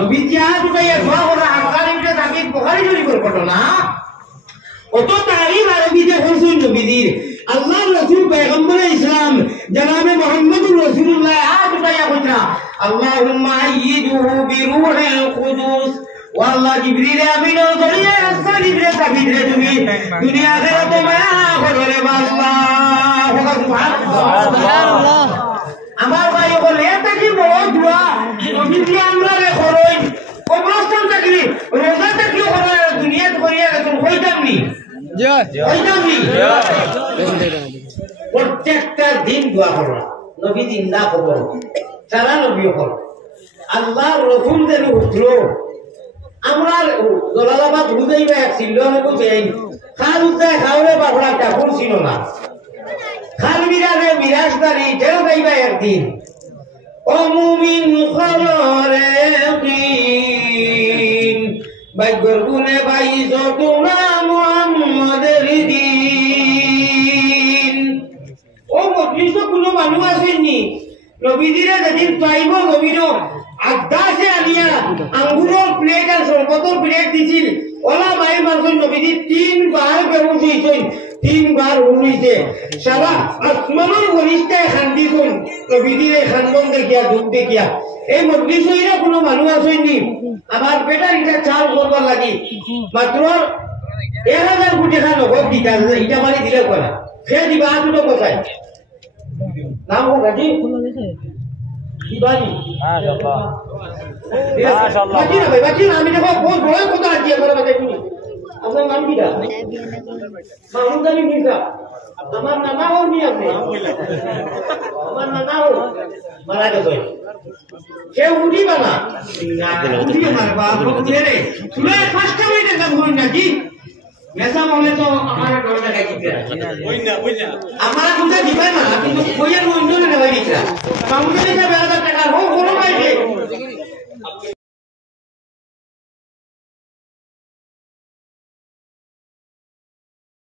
নবীজি আজ উঠাইয়া দোয়া করা আফগানিতে তাকে বুখারী শরীফের ঘটনা অত তারিফ আরবিতে হইছেন নবীজির আল্লাহ রাসূল পয়গম্বর ইসলাম জনাবে মুহাম্মদুর রাসূলুল্লাহ আজ উঠাইয়া কইরা আল্লাহুম্মা আইয়িদহু বিরূহিল কুদুস ওয়াল্লাহ জিবরিল আমিনের জরিয়ে আসমানিরে তাবিরে তুমি দুনিয়া আখিরাতে মায়া করে আল্লাহ সুবহানাল্লাহ আমার ভাই বলে এটা কি বড় দোয়া নবীজি আমরা রে করই কবরস্থান থেকে রোজা থেকে করে দুনিয়াতে করিয়া তুমি কইতাম নি কইতাম নি প্রত্যেকটা দিন দোয়া করো নবীজি না খবর সারা নবী হল আল্লাহ রাসূল দেন উঠলো আমরা দলালাবাদ বুঝাইবা ছিল না বুঝাই খাল উদ্দায় খাওয়ারে বাবড়া ঠাকুর ছিল না খাল মিরারে মিরাজদারি ঢেউ গাইবা একদিন ও মুমিন খলরে দিন ভাগ্যর গুণে বাইজ তোমরা মুহাম্মাদের দিন ও মজলিস কোনো মানুষ আসেননি নবীজিরা যেদিন চাইব নবীর আদাসে আনিয়া আঙ্গুরের প্লেট আর শরবতের প্লেট দিছিল ওলা মাই মানুষ নবীজি 3 বার বেহুশ হইছেন 3 বার উড়িছে সারা আসমানের গরিষ্ঠে খান্দিছেন নবীজির খানবন দেখিয়া দুধ দেখিয়া এই মজলিস হইরা কোনো মানুষ আসেননি আমার বেটার এটা চাল করবার লাগি মাত্র 1000 কোটি টাকা নগদ দিতা এটা মানে দিলে করা সে দিবা দুটো বসাই নাম হোক গাজি দিবানি মাশাআল্লাহ মাশাআল্লাহ বাকি না ভাই বাকি না আমি দেখো বহুত বড় কথা আছে আমার কাছে শুনি আপনার নাম কি দা মাহমুদ আলী মির্জা আমার নানা ওর নি আপনি আমার নানা ওর মারা গেছে সে উঠি বানা উঠি আমার বাপ রে তুই ফার্স্ট টাইম এটা ভুল নাকি মেসা মনে তো আমার ডর লাগে কি ওই না আমার বুঝা দিবা না কিন্তু